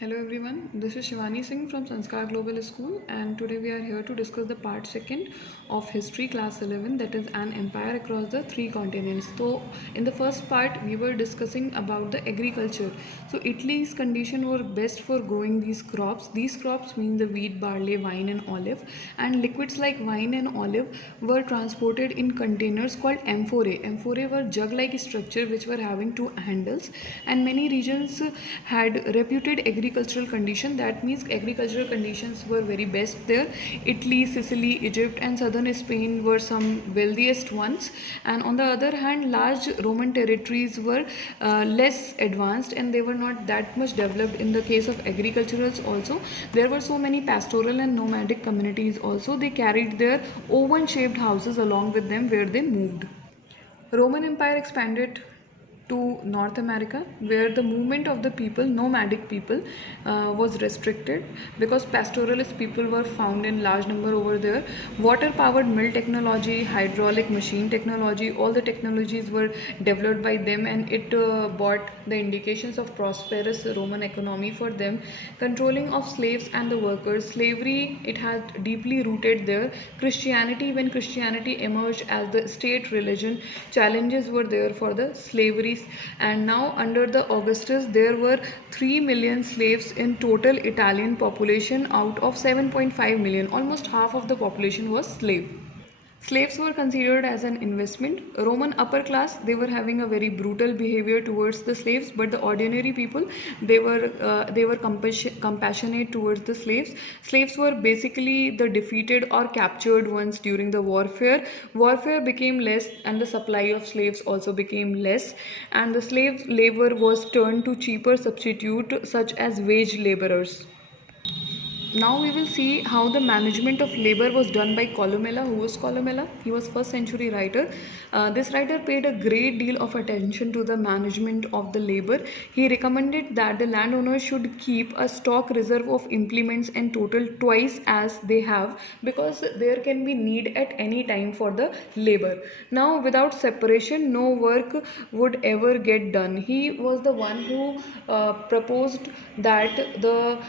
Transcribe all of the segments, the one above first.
Hello everyone, this is Shivani Singh from Sanskar Global School, and today we are here to discuss the part 2nd of History Class 11, that is an empire across the 3 continents. So in the first part we were discussing about the agriculture. So Italy's condition were best for growing these crops. These crops mean the wheat, barley, wine and olive, and liquids like wine and olive were transported in containers called amphorae. Amphorae were jug-like structure which were having two handles, and many regions had reputed agricultural condition. That means agricultural conditions were very best there. Italy, Sicily, Egypt and southern Spain were some wealthiest ones, and on the other hand large Roman territories were less advanced and they were not that much developed. In the case of agriculturals also, there were so many pastoral and nomadic communities also. They carried their oven shaped houses along with them where they moved. Roman Empire expanded to North America, where the movement of the people, nomadic people, was restricted because pastoralist people were found in large number over there. Water-powered mill technology, hydraulic machine technology, all the technologies were developed by them, and it brought the indications of prosperous Roman economy for them. Controlling of slaves and the workers, slavery, it had deeply rooted there. Christianity, when Christianity emerged as the state religion, challenges were there for the slavery. And now under the Augustus there were 3 million slaves in total Italian population out of 7.5 million. Almost half of the population was slave. Slaves were considered as an investment. Roman upper class, they were having a very brutal behavior towards the slaves, but the ordinary people, they were compassionate towards the slaves. Slaves were basically the defeated or captured ones during the warfare. Warfare became less and the supply of slaves also became less, and the slave labor was turned to cheaper substitute such as wage laborers. Now we will see how the management of labor was done by Columella. Who was Columella? He was 1st century writer. This writer paid a great deal of attention to the management of the labor. He recommended that the landowners should keep a stock reserve of implements and total twice as they have, because there can be need at any time for the labor. Now without separation no work would ever get done. He was the one who proposed that the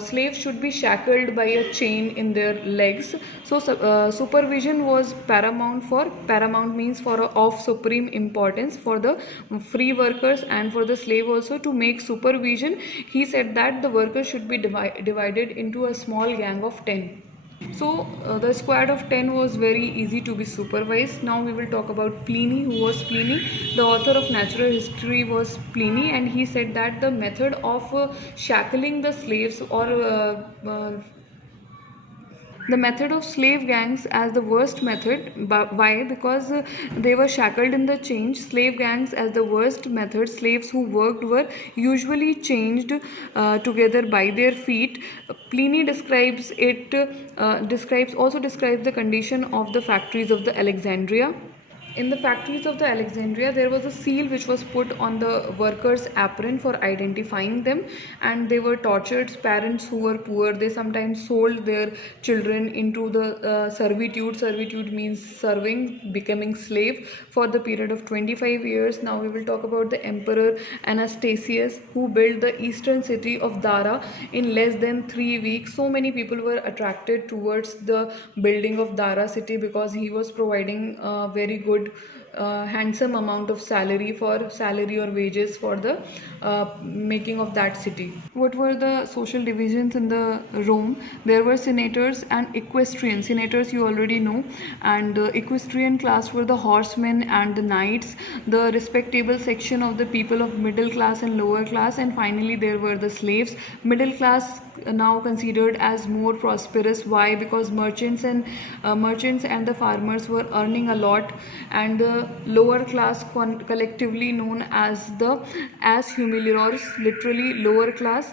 slaves should be shackled by a chain in their legs. So supervision was paramount means for of supreme importance for the free workers and for the slave also. To make supervision, he said that the workers should be divided into a small gang of 10. So the squad of 10 was very easy to be supervised. Now we will talk about Pliny. Who was Pliny? The author of natural history was Pliny, and he said that the method of shackling the slaves, or the method of slave gangs as the worst method. Why? Because they were shackled in the chains. Slave gangs as the worst method. Slaves who worked were usually chained together by their feet. Pliny describes the condition of the factories of the Alexandria. In the factories of the Alexandria, there was a seal which was put on the workers' apron for identifying them, and they were tortured. Parents who were poor, they sometimes sold their children into the servitude. Servitude means serving, becoming slave for the period of 25 years. Now we will talk about the Emperor Anastasius, who built the eastern city of Dara in less than 3 weeks. So many people were attracted towards the building of Dara city because he was providing very good handsome amount of salary or wages for the making of that city. What were the social divisions in the Rome? There were senators and equestrian. Senators you already know, and the equestrian class were the horsemen and the knights, the respectable section of the people of middle class and lower class, and finally there were the slaves. Middle class now considered as more prosperous. Why? Because merchants and the farmers were earning a lot, and the lower class collectively known as humiliores, literally lower class,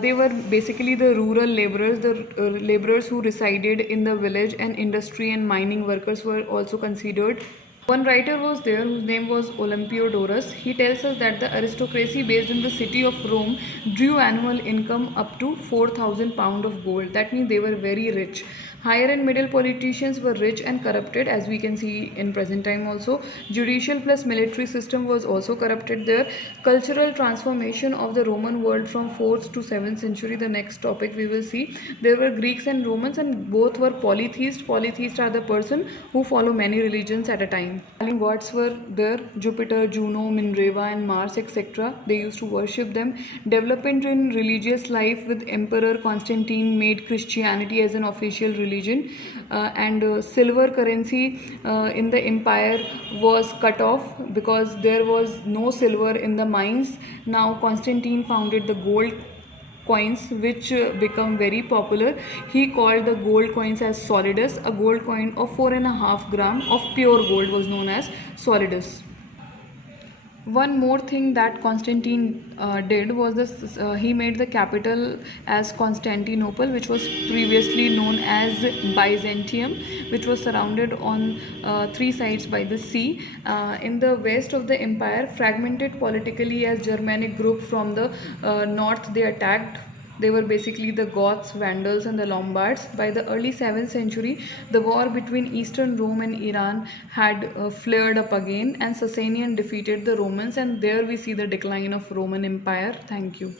they were basically the rural laborers, the laborers who resided in the village, and industry and mining workers were also considered. One writer was there whose name was Olympiodorus. He tells us that the aristocracy based in the city of Rome drew annual income up to 4,000 pounds of gold. That means they were very rich. Higher and middle politicians were rich and corrupted, as we can see in present time also. Judicial plus military system was also corrupted there. Cultural transformation of the Roman world from 4th to 7th century, the next topic we will see. There were Greeks and Romans, and both were polytheists. Polytheists are the person who follow many religions at a time. Gods were there: Jupiter, Juno, Minerva and Mars, etc. They used to worship them. Development in religious life with Emperor Constantine made Christianity as an official religion, and silver currency in the empire was cut off because there was no silver in the mines. Now Constantine founded the gold coins, which become very popular. He called the gold coins as solidus. A gold coin of 4.5 gram of pure gold was known as solidus. One more thing that Constantine did was this: he made the capital as Constantinople, which was previously known as Byzantium, which was surrounded on three sides by the sea. In the west of the empire, fragmented politically as Germanic group from the north, they attacked. They were basically the Goths, Vandals and the Lombards. By the early 7th century, the war between Eastern Rome and Iran had flared up again, and Sasanian defeated the Romans, and there we see the decline of Roman Empire. Thank you.